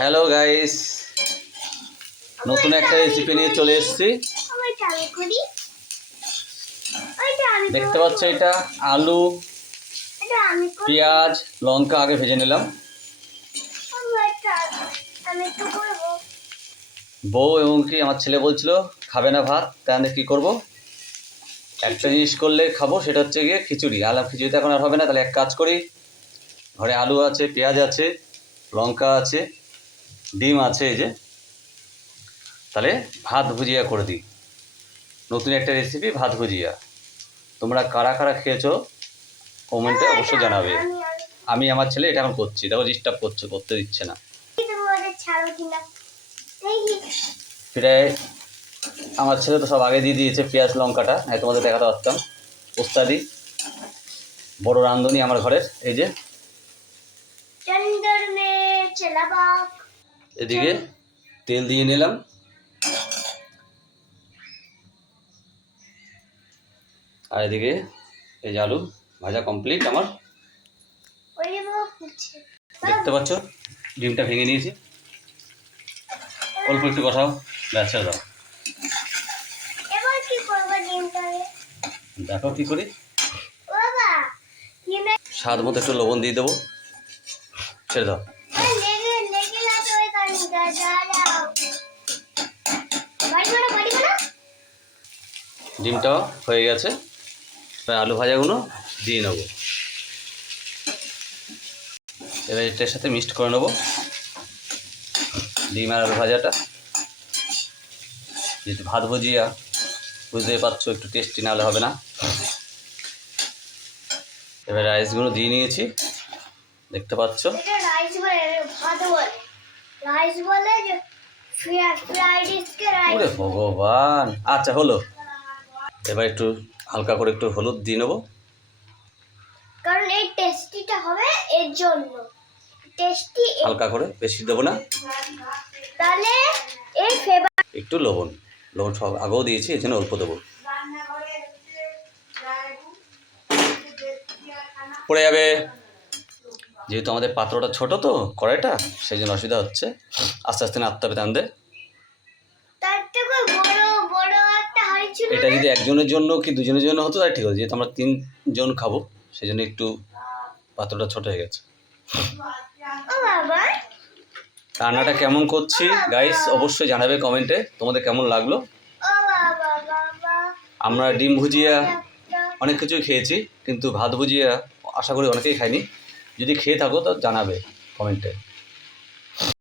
Hello guys নতুন একটা recipe নিয়ে চলে এসেছি। দেখতে পাচ্ছ এটা আলু পেঁয়াজ লঙ্কা আগে ভেজে নিলাম। বউ এবং কি আমার ছেলে বলছিল খাবে না ভাত তাহলে কী করব? একটা জিনিস করলে খাব সেটা হচ্ছে গিয়ে খিচুড়ি। আলাম খিচুড়িতে এখন আর হবে না তাহলে এক কাজ করি। ঘরে আলু আছে পেঁয়াজ আছে লঙ্কা আছে ডিম আছে এই যে। তাহলে ভাত ভুজিয়া করে দিই। নতুন একটা রেসিপি ভাত ভুজিয়া। তোমরা কারা কারা খেয়েছো কমেন্টে অবশ্যই জানাবে। আমি আমি আমি আমার ছেলে এটা এখন করছি। দেখো ডিস্টার্ব করছে, করতে দিচ্ছে না। প্রায় আমার ছেলে তো সব আগে দিয়ে দিয়েছে পেঁয়াজ, লঙ্কাটা। হ্যাঁ তোমাদের দেখাতে পারতাম। ওস্তাদি, বড় রাঁধুনি আমার ঘরের, এই যে। এদিকে তেল দিয়ে নিলাম। আর এদিকে এই যে আলু ভাজা কমপ্লিট আমার। দেখতে পাচ্ছ? ডিমটা ভেঙে নিয়েছি। অল্প একটু ব্যাস ছেড়ে দাও দেখো কি করি। স্বাদ মতো একটু লবণ দিয়ে দেবো। ছেড়ে দাও। ডিমটাও হয়ে গেছে। এবার আলু ভাজাগুলো দিয়ে নেব। এবার এটার সাথে মিক্সড করে নেব। ডিম আর আলু ভাজাটা। যেহেতু ভাত ভুজিয়া বুঝতেই পারছ একটু টেস্টি নাহলে হবে না। এবার রাইসগুলো দিয়ে নিয়েছি। দেখতে পাচ্ছ? ভগবান। আচ্ছা হলো। এবার একটু হালকা করে একটু হলুদ দিয়ে নেব। কারণ এই টেস্টিটা হবে এর জন্য। টেস্টি হালকা করে বেশি দেবো না। তাহলে এই ফেভার একটু লবণ। লবণ সব আগেও দিয়েছি জন্য অল্প দেবো। পড়ে যাবে। যেহেতু আমাদের পাত্রটা ছোট তো কড়াইটা সেই জন্য অসুবিধা হচ্ছে। আস্তে আস্তে নাড়তে হবে তাদের তার থেকে বড় বড় একটা হাঁড়ি ছিল এটা যদি একজনের জন্য কি দুজনের জন্য হতো তাহলে ঠিক আছে যেহেতু আমরা তিনজন খাব সেই জন্য একটু পাত্রটা ছোট হয়ে গেছে। রান্নাটা কেমন করছি? গাইস অবশ্যই জানাবে কমেন্টে তোমাদের কেমন লাগল? আমরা ডিম ভুজিয়া অনেক কিছুই খেয়েছি কিন্তু ভাত ভুজিয়া আশা করি অনেকেই খাইনি যদি খেয়ে থাকো তো জানাবে কমেন্টে